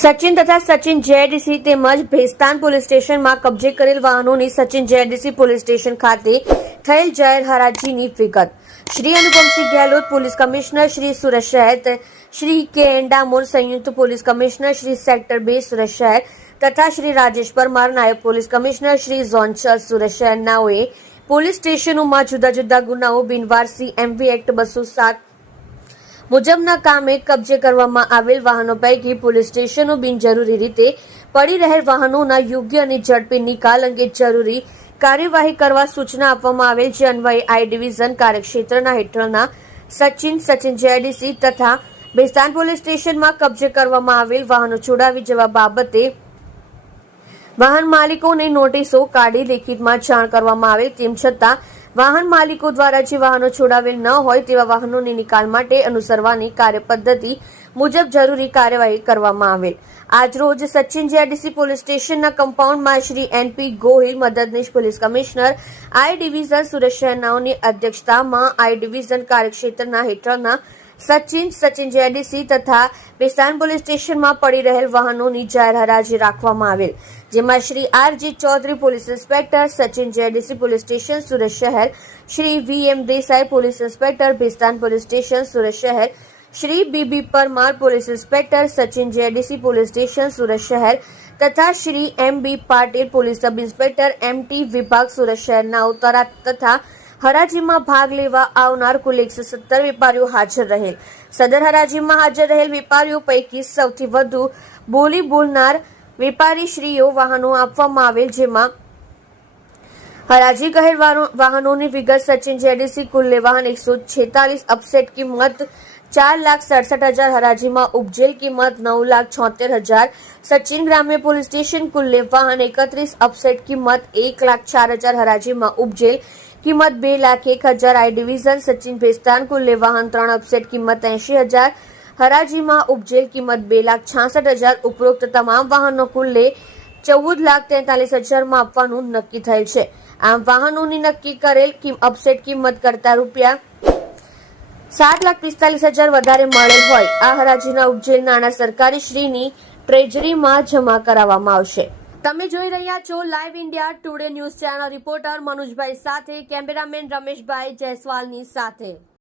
સચિન તથા સચિન જેડીસી તેમજ ભેસ્તાન પોલીસ સ્ટેશનમાં કબજે કરેલ વાહનોની સચિન જેડીસી પોલીસ સ્ટેશન ખાતે થયેલ જાહેર હરાજીની વિગત. શ્રી અનુપમસિંહ ગેહલોત પોલીસ કમિશનર શ્રી સુરત શહેર, શ્રી કે એન ડામોર સંયુક્ત police commissioner Shri sector 2 Surat શહેર તથા શ્રી રાજેશ પરમાર નાયબ police commissioner Shri zone 6 Surat શહેરનાઓએ પોલીસ સ્ટેશનોમાં જુદા જુદા ગુનાઓ બિનવારસી એમવી એક્ટ 207 મુજબના કામે કબજે કરવામાં આવેલ વાહનો પૈકી પોલીસ સ્ટેશનો બિનજરૂરી રીતે પડી રહેલ વાહનોના યોગ્ય અને ઝડપી નિકાલ અંગે જરૂરી કાર્યવાહી કરવા સૂચના આપવામાં આવેલ, જે અન્વયે આઈ ડિવિઝન કાર્યક્ષેત્રના હેઠળના સચિન જેડીસી તથા ભેસ્તાન પોલીસ સ્ટેશનમાં કબજે કરવામાં આવેલ વાહનો છોડાવી જવા બાબતે વાહન માલિકોને નોટિસો કાઢી લેખિતમાં જાણ કરવામાં આવેલ. તેમ છતાં વાહન માલિકો દ્વારા જે વાહનો છોડાવેલ ન હોય તેવા વાહનોની નિકાલ માટે અનુસરવાની કાર્યપદ્ધતિ મુજબ જરૂરી કાર્યવાહી કરવામાં આવેલ. આજરોજ સચિન જેડીસી પોલીસ સ્ટેશનના કમ્પાઉન્ડમાં શ્રી એનપી ગોહિલ મદદનીશ police commissioner I division Surat શહેરનાઓની અધ્યક્ષતામાં આઈ ડિવિઝન કાર્યક્ષેત્રના હેઠળના સચિન જેડીસી તથા ભેસ્તાન પોલીસ સ્ટેશનમાં પડી રહેલ વાહનોની જાહેર હરાજી રાખવામાં આવેલ, જેમાં Shri R G Chaudhary police inspector Sachin JDC police station Surat શહેર, Shri V M Desai police inspector Bhestan police station Surat શહેર, Shri B B Parmar police inspector Sachin JDC police station Surat શહેર તથા Shri M B Patil police sub inspector MT વિભાગ સુરત શહેરનાઓ તથા હરાજીમાં ભાગ લેવા આવનાર કુલ 117 વેપારીઓ હાજર રહેલ. સદર હરાજીમાં હાજર રહેલ વેપારીઓ પૈકી સૌથી વધુ બોલી બોલનાર વેપારીશ્રીઓ વાહનો આપવામાં આવેલ, જેમાં હરાજી કહેલ વાહનોની વિગત. સચિન જેડીસી કુલ્લે વાહન 146, અપસેટ કિંમત 4,67,000, હરાજીમાં ઉપજેલ કિંમત 9,76,000. સચિન ગ્રામ્ય પોલીસ સ્ટેશન કુલ્લે વાહન 31, અપસેટ કિંમત 1,04,000, હરાજીમાં ઉપજેલ કિંમત 2,01,000. આઈ ડિવિઝન સચિન ભેસ્તાન કુલ્લે વાહન 3, અપસેટ કિંમત 80,000, હરાજીમાં ઉપજેલ કિંમત 2,66,000. ઉપરોક્ત તમામ વાહનો કુલ્લે 14,43,000 માં આપવાનું નક્કી થયેલ છે. આમ વાહનોની નક્કી કરેલ અપસેટ કિંમત કરતા રૂપિયા 7,45,000 વધારે મળેલ હોય આ હરાજીના ઉપજેલ નાણાં સરકારી શ્રીની ટ્રેજરીમાં જમા કરાવવામાં આવશે. તમે જોઈ રહ્યા છો live India Today news channel. Reporter Manojbhai સાથે, કેમેરામેન રમેશભાઈ જયસ્વાલની સાથે.